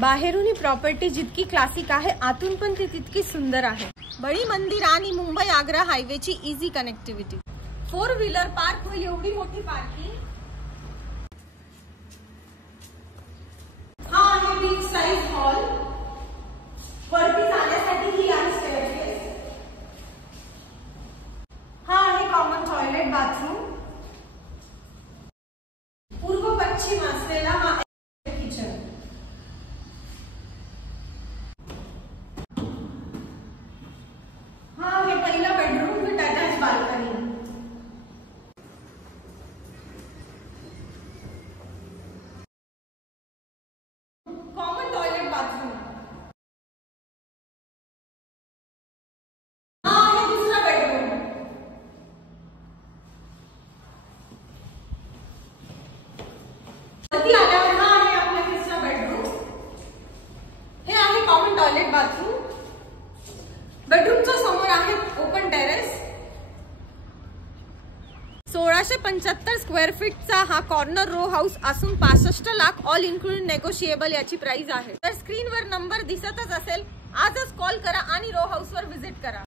बाहेरून ही प्रॉपर्टी जितकी क्लासिक आहे, आतून पण ती तितकी सुंदर आहे। बळी मंदिर आणि मुंबई आग्रा हायवेची इझी कनेक्टिव्हिटी, 4 व्हीलर पार्क होईल एवढी मोठी पार्किंग। हा आहे बिग साइज हॉल, वरती जाण्यासाठी ही आहे स्टेअरकेस। हा आहे कॉमन टॉयलेट बाथरूम, पूर्व पश्चिम असलेला हा किचन। हा आहे पहिला bedroom with attach balcony. Common toilet bathroom. हा आहे दूसरा बेडरूम। वरती आल्यावर हा आहे आपला तिसरा बेडरूम। हे आहे कॉमन टॉयलेट बाथरूम। बेडरूमच्या समोर आहे ओपन टेरेस। 1675 स्क्वेअर फीटचा हा कॉर्नर रो हाऊस असून 65 लाख ऑल इन्क्लूडिंग नेगोशिएबल याची प्राइस आहे। तर स्क्रीनवर नंबर दिसतच असेल, आजच कॉल करा आणि रो हाऊसवर व्हिजिट करा।